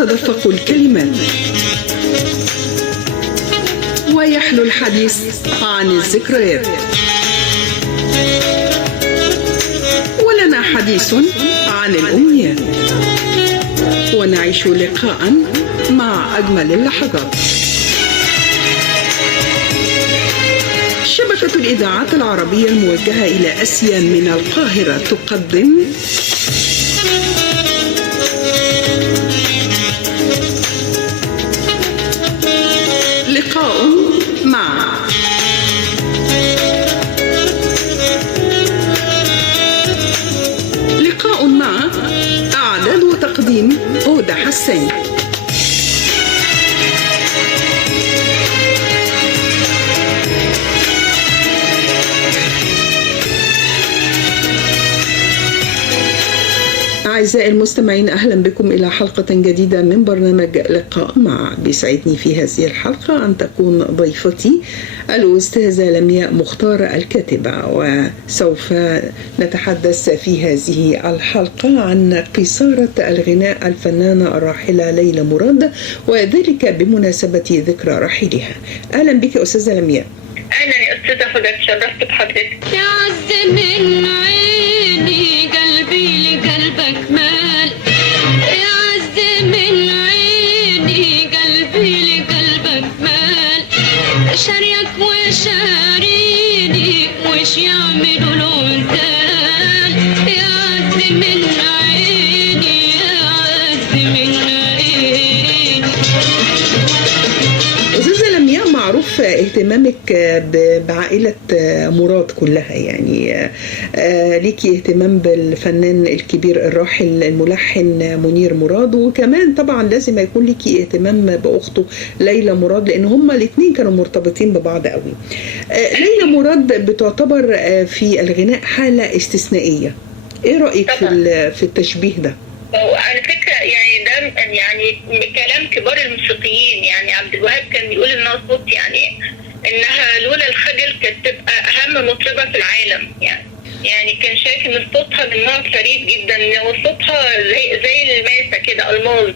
تتدفق الكلمات ويحلو الحديث عن الذكريات، ولنا حديث عن الأمنيات، ونعيش لقاء مع أجمل اللحظات. شبكة الإذاعات العربية الموجهة إلى آسيا من القاهرة تقدم لقاء مع إعداد وتقديم هدى حسان. أعزائي المستمعين، أهلا بكم إلى حلقة جديدة من برنامج لقاء مع. بيسعدني في هذه الحلقة أن تكون ضيفتي الأستاذة لمياء مختار الكاتبة، وسوف نتحدث في هذه الحلقة عن قيصارة الغناء الفنانة الراحلة ليلى مراد، وذلك بمناسبة ذكرى رحيلها. أهلا بك أستاذة لمياء. أهلا يا أستاذة هدى، تشرفت بحضرتك. يا عز من عيني قلبي لقلبك مال، يا عز من عيني قلبي لقلبك مال، شاريك وشاريني وش يعملوا العزال، يا عز من عيني يا عز من عيني. أستاذة لمياء، معروف اهتمامك بعائلة مراد كلها، يعني ليكي اهتمام بالفنان الكبير الراحل الملحن منير مراد، وكمان طبعا لازم يكون ليكي اهتمام بأخته ليلى مراد، لأن هما الاثنين كانوا مرتبطين ببعض قوي. ليلى مراد بتعتبر في الغناء حالة استثنائية. ايه رأيك في التشبيه ده؟ على فكرة يعني ده يعني كلام كبار الموسيقيين، يعني عبد الوهاب كان بيقول انها صوت، يعني انها لولا الخجل كانت تبقى اهم مطربة في العالم. يعني كان شايف ان صوتها من نوع فريد جدا، وصوتها زي الماسة كده، الماظ.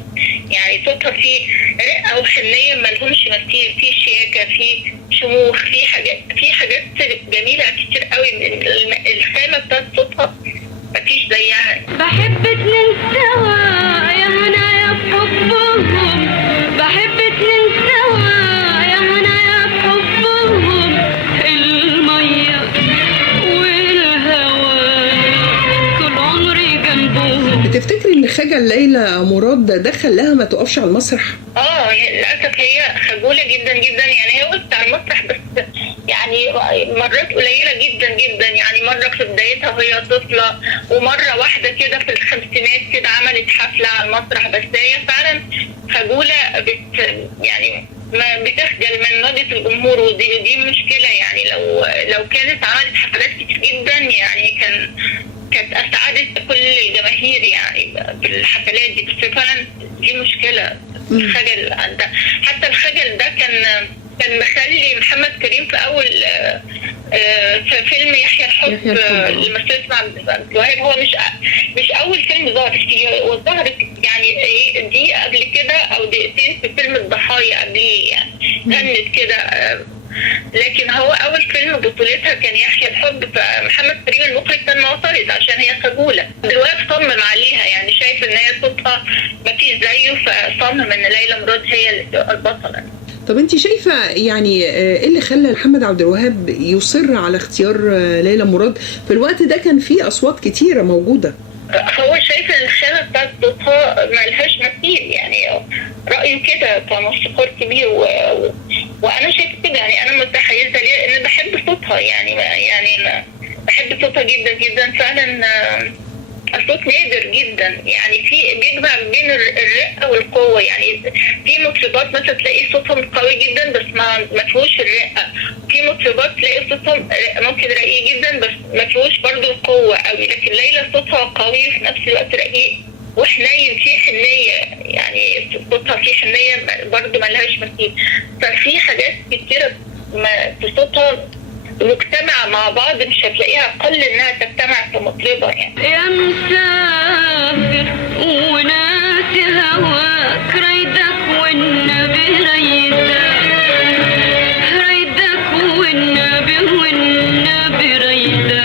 يعني صوتها فيه رقة وحنية ما لهمش مثيل، فيه شياكة، فيه شموخ، فيه حاجات جميلة كتير قوي. الخامة بتاعت صوتها مفيش زيها. بحب اتنين سوا يا هنايا في حبهم، بحب اتنين سوا يا هنايا في حبهم، المية والهوا طول عمري جنبهم. بتفتكري ان خجل ليلى مراد ده خلاها ما تقفش على المسرح؟ للأسف هي خجولة جدا جدا، يعني هي وقفت على المسرح بس يعني مرات قليلة جدا جدا، يعني مرة في بدايتها وهي طفلة، ومرة واحدة كده في الخمسينات كده عملت حفلة على المسرح. بس هي فعلا خجولة، يعني ما بتخجل من نظرة الجمهور، ودي مشكلة. يعني لو كانت عملت حفلات كتير جدا يعني كانت أسعدت كل الجماهير يعني بالحفلات دي، بس فعلا دي مشكلة الخجل عندها. حتى الخجل ده كان مخلي محمد كريم في أول في فيلم يحيى الحب اللي مثلت مع عبد الوهاب، هو مش أول فيلم ظهرت فيه، وظهرت يعني دي قبل كده أو دقيقتين في فيلم الضحايا قبليه، يعني غنت كده. لكن هو أول فيلم بطولتها كان يحيى الحب، فمحمد كريم المخرج كان معترض عشان هي خجولة. دلوقتي صمم عليها، يعني شايف إن هي صوتها مفيش زيه، فصمم إن ليلى مراد هي اللي تبقى البطلة. طب انت شايفة يعني ايه اللي خلى محمد عبد الوهاب يصر على اختيار ليلى مراد في الوقت ده؟ كان فيه أصوات كتيرة موجودة. هو شايف ان الخامة بتاعت صوتها ملهاش مثيل، يعني رأيه كده كموسيقار كبير، وانا شايف كده. يعني انا متحيزة ليه، لان بحب صوتها، يعني بحب صوتها جدا جدا فعلا. الصوت نادر جدا، يعني في بيجمع بين الرقة والقوة. يعني في مطربات مثلا تلاقي صوتهم قوي جدا بس ما فيهوش الرقة، في مطربات تلاقي صوتهم ممكن رقيق جدا بس ما فيهوش برضه القوة قوي. لكن ليلى صوتها قوي في نفس الوقت رقيق وحنين، فيه حنية، يعني صوتها فيه حنية برضه ما لهاش مثيل. ففي حاجات كتيرة في صوتها مجتمعة مع بعض مش هتلاقيها أقل إنها تجتمع كمطربة يعني. يا مسافر وناسي هواك رايدك والنبي رايدك، رايدك والنبي رايدك.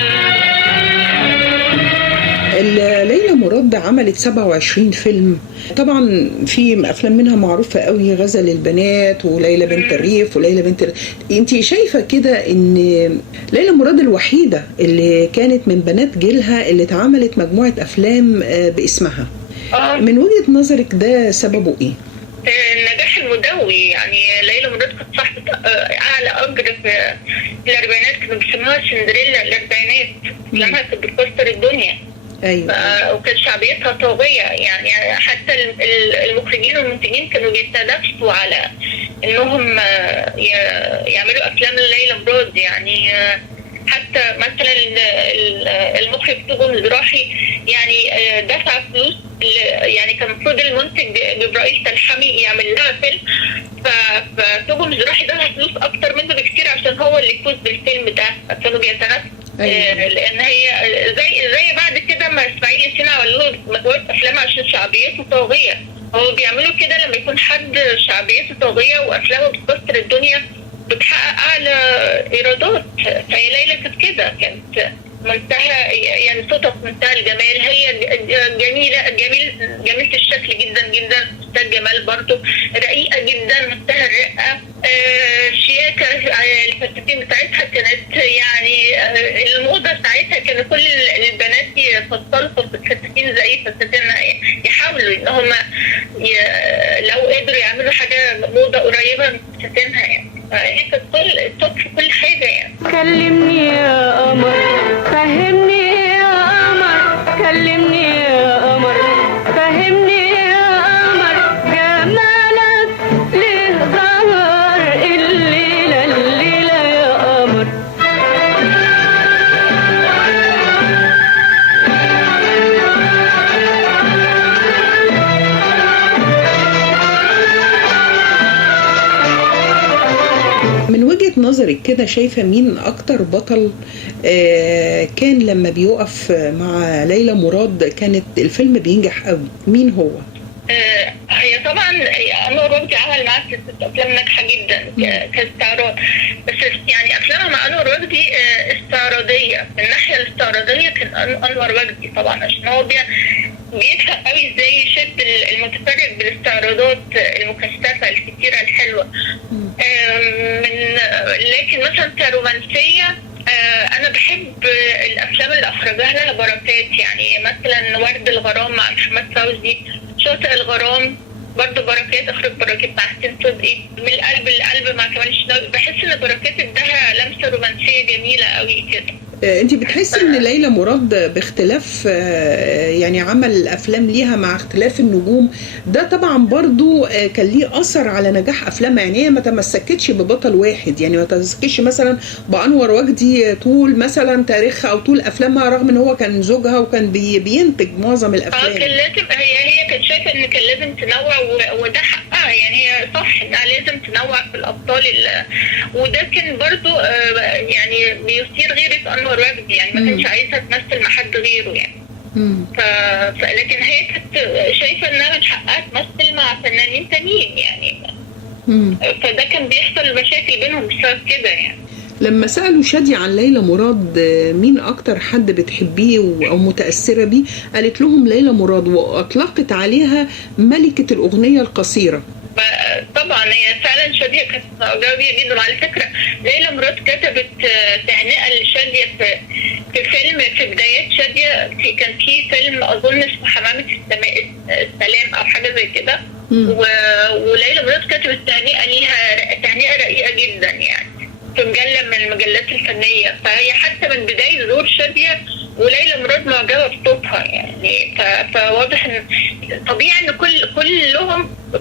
ليلى مراد عملت 27 فيلم، طبعا في افلام منها معروفه قوي، غزل البنات وليلى بنت الريف وليلى بنت انت شايفه كده ان ليلى مراد الوحيده اللي كانت من بنات جيلها اللي اتعملت مجموعه افلام باسمها؟ من وجهه نظرك ده سببه ايه؟ النجاح المدوي. يعني ليلى مراد كانت صاحبة أعلى أجر في الأربعينات، كانوا بيسموها سندريلا الأربعينات، أفلامها كانت بتكسر الدنيا. ايوه. وكانت شعبيتها طاغية يعني، حتى المخرجين والمنتجين كانوا بيتنافسوا على انهم يعملوا افلام ليلى مراد يعني. حتى مثلا المخرج طوبى مزراحي يعني دفع فلوس، يعني كان المفروض المنتج جبرائيل تلحمي يعمل لها فيلم، فطوبى مزراحي دفع فلوس اكتر منه بكتير عشان هو اللي يفوز بالفيلم ده، كانوا بيتنافسوا. لان هي زي بعد كده ما اسماعيل ياسين عملوا مجموعه افلام عشان شعبيته طاغيه، هو بيعملوا كده لما يكون حد شعبيته طاغيه وافلامه بتكسر الدنيا بتحقق اعلى ايرادات. فهي ليلى كانت كده، كانت منتهى يعني صوتها في منتهى الجمال، هي جميله الشكل جدا جدا، استاذ جمال برضه رقيقه جدا منتهى الرقه، شياكه. الفساتين بتاعتها كانت يعني الموضه ساعتها، كانوا كل البنات يفصلوا فساتين زي فساتينها، يحاولوا ان هم لو قدروا يعملوا حاجه موضه قريبه من فساتينها يعني. هي كانت توب في كل حاجه يعني. كلمني يا قمر فهمني يا قمر، كلمني يا قمر فهمني يا قمر، جمالك ليه ظهر الليلة يا قمر. من وجهة نظرك كده شايفة مين أكتر بطل كان لما بيقف مع ليلى مراد كانت الفيلم بينجح قوي؟ مين هو؟ هي طبعا أنور وجدي عمل معاه أفلام ناجحة جدا كاستعراض، بس يعني أفلامها مع أنور وجدي استعراضية، من الناحية الاستعراضية كان أنور وجدي طبعا عشان هو بيفهم قوي ازاي يشد المتفرج بالاستعراضات المكثفة الكتيرة الحلوة. لكن مثلا كرومانسية أنا بحب الأفلام اللي أخرجها لها بركات، يعني مثلا ورد الغرام مع محمد فوزي، شاطئ الغرام برضه بركات، أخرج بركات مع حسين صدقي، من القلب للقلب مع كمال الشناوي. بحس إن بركات ادها لمسة رومانسية جميلة قوي كده. انت بتحسي ان ليلى مراد باختلاف يعني عمل الافلام ليها مع اختلاف النجوم ده طبعا برضو كان ليه اثر على نجاح افلامها؟ يعني هي ما تمسكتش ببطل واحد، يعني ما تمسكتش مثلا بانور وجدي طول مثلا تاريخها او طول افلامها، رغم ان هو كان زوجها وكان بينتج معظم الافلام. كان لازم هي كانت شايفه ان كان لازم تنوع، وده حقها يعني، هي صح انها لازم تنوع في الابطال وده كان برضو يعني بيثير غيرة انور وجدي، يعني ما كانش عايزها تمثل مع حد غيره يعني. لكن هي كانت شايفه انها من حقها تمثل مع فنانين تانيين يعني. فده كان بيحصل مشاكل بينهم بسبب كده يعني. لما سألوا شادية عن ليلى مراد مين أكتر حد بتحبيه أو متأثرة بيه، قالت لهم ليلى مراد، وأطلقت عليها ملكة الأغنية القصيرة. طبعا هي فعلا شادية كانت معجبة جدا. وعلى فكرة ليلى مراد كتبت تهنئة لشادية في فيلم، في بدايات شادية كان في فيلم أظن اسمه حمامة السلام أو حاجة زي كده، وليلى مراد كتبت تهنئة ليها، تهنئة رقيقة جدا يعني، في مجلة من المجلات الفنية. فهي حتى من بداية ظهور شادية وليلى مراد معجبة بصوتها يعني. فواضح ان طبيعي ان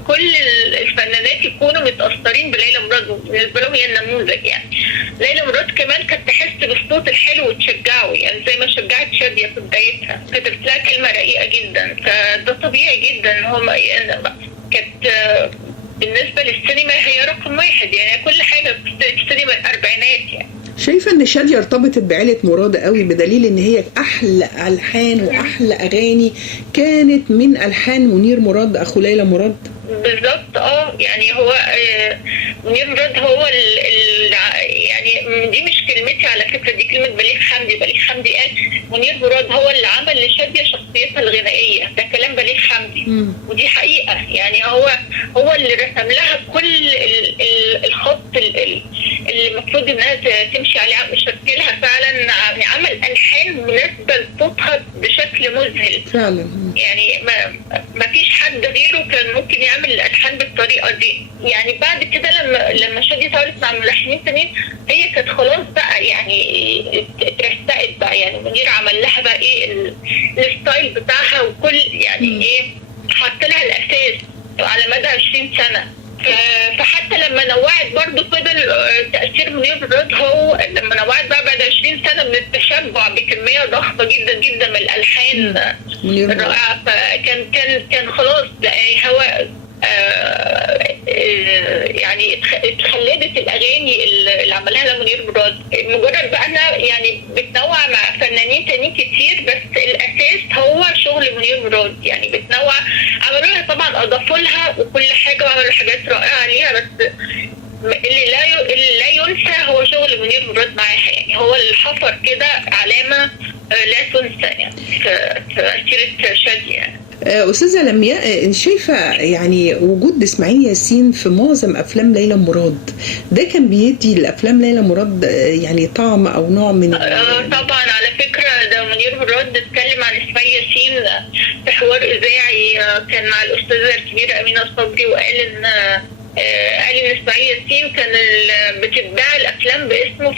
كل الفنانات يكونوا متأثرين بليلى مراد، بالنسبة لهم هي النموذج يعني. ليلى مراد كمان كانت تحس بالصوت الحلو وتشجعه، يعني زي ما شجعت شادية في بدايتها، كتبت لها كلمة رقيقة جدا. فده طبيعي جدا ان هم كانت بالنسبة للسينما هي رقم واحد يعني، كل حاجة في السينما الأربعينات يعني. شايفة ان شادية ارتبطت بعيلة مراد قوي، بدليل ان هي احلى الحان واحلى اغاني كانت من الحان منير مراد اخو ليلى مراد. بالظبط. يعني هو منير مراد هو يعني دي مش كلمتي على فكره، دي كلمه بليغ حمدي. بليغ حمدي قال منير مراد هو اللي عمل لشادية شخصيتها الغنائيه، ده كلام بليغ حمدي. ودي حقيقه، يعني هو اللي رسم لها كل الخط اللي المفروض انها تمشي عليه، مشكلها فعلا، يعني عمل الحان مناسبه لصوتها بشكل مذهل فعلا. يعني ما فيش حد غيره كان ممكن يعمل الالحان بالطريقه دي. يعني بعد كده لما شادية اتعاملت مع ملحنين تانيين، هي كانت خلاص بقى يعني اترستقت بقى، يعني منير عمل لها بقى ايه الستايل بتاعها وكل يعني ايه، حط لها الاساس على مدى 20 سنه. فحتى لما نوعت برضه فضل تأثير منير مراد، هو لما نوعت بقى بعد 20 سنة من التشبع بكمية ضخمة جدا جدا من الألحان الرائعة، فكان خلاص هواء يعني اتخلدت الأغاني اللي عملها لها منير مراد. مجرد بقى أنا يعني بتنوع مع فنانين تانيين كتير، بس الأساس هو شغل منير مراد. يعني بتنوع، عملوا لها طبعا، أضافوا لها وكل حاجة وعملوا حاجات رائعة عليها، بس اللي لا ينسى هو شغل منير مراد معاها. يعني هو اللي حفر كده علامة لا تنسى يعني في سيرة شادية يعني. أستاذة لمياء، شايفة يعني وجود إسماعيل ياسين في معظم أفلام ليلى مراد ده كان بيدي لأفلام ليلى مراد يعني طعم أو نوع من طبعا. على فكرة ده منير مراد اتكلم عن إسماعيل ياسين في حوار إذاعي كان مع الأستاذة الكبيرة أمينة صبري، وقال إن إسماعيل ياسين كان بتتباع الأفلام باسمه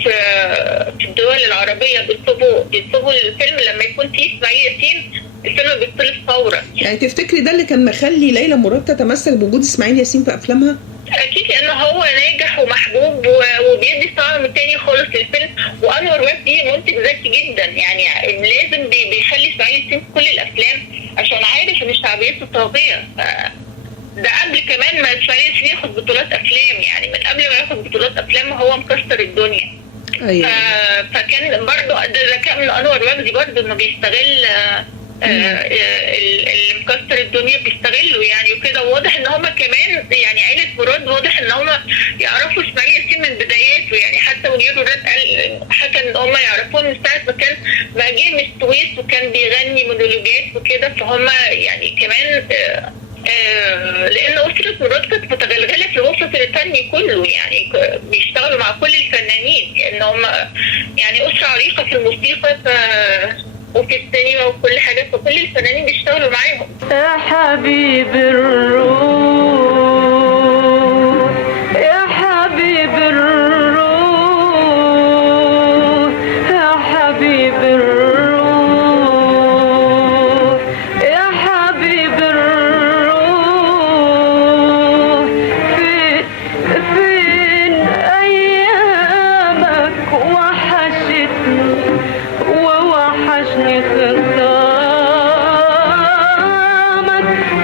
في الدول العربية، بيطلبوا الفيلم لما يكون فيه إسماعيل ياسين، الفيلم بيطلب فورا. يعني تفتكري ده اللي كان مخلي ليلى مراد تتمسك بوجود إسماعيل ياسين في أفلامها؟ أكيد، لأنه هو ناجح ومحبوب وبيدي طعم تاني خالص للفيلم، وأنور وفدي منتج ذكي جدا، يعني لازم بيخلي إسماعيل ياسين في كل الأفلام عشان عارف إن شعبيته طاغية. ده قبل كمان ما إسماعيل ياسين ياخد بطولات أفلام، يعني من قبل ما ياخد بطولات أفلام هو مكسر الدنيا. أيوة. فكان برضه ده ذكاء من أنور وفدي برضه، إنه بيستغل اللي مكسر الدنيا بيستغلوا يعني وكده. واضح ان هم كمان يعني عيلة مراد واضح ان هم يعرفوا اسماعيل ياسين من بداياته، يعني حتى منير مراد قال حتى ان هم يعرفوه من ساعة ما كان جه من السويس وكان بيغني مونولوجات وكده، فهم يعني كمان لان اسرة مراد كانت متغلغلة في الوسط الفني كله، يعني بيشتغلوا مع كل الفنانين، لان هم يعني اسرة عريقة في الموسيقى وفي السينما وكل حاجة، فكل الفنانين بيشتغلوا معاهم. يا حبيب الروح، يا حبيب الروح، يا حبيب الروح، يا حبيب الروح، فين أيامك وحشتني ووحشني خصامك،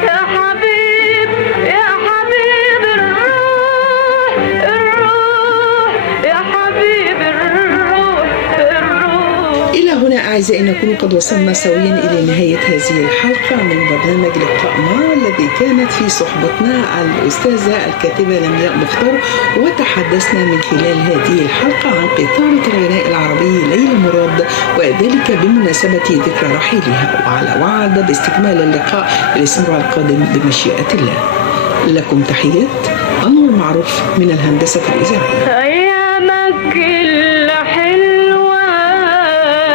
يا حبيب يا حبيب الروح الروح، يا حبيب الروح الروح. إلى هنا أعزائي نكون قد وصلنا سويا إلى نهاية هذه الحلقة من برنامج لقاء مع، الذي كانت في صحبتنا الأستاذة الكاتبة لمياء مختار، وتحدثنا من خلال هذه الحلقة عن قطارة الغناء العربي ليلى مراد، وذلك بمناسبة ذكرى رحيلها، وعلى وعد باستكمال اللقاء الأسبوع القادم بمشيئة الله. لكم تحيات أنور معروف من الهندسة الإذاعية. أيامك الحلوة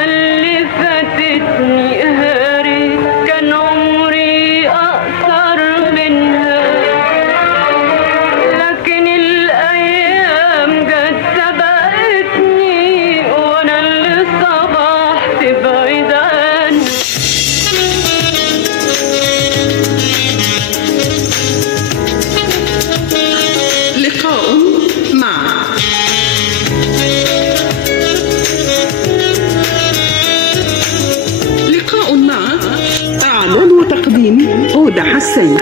اللي فاتتني هاري، كان عمري أقصر منها، لكن الأيام جت سبقتني وأنا اللي صبحت بعيد عنها. لقاء مع أعلان وتقديم هدى حسان.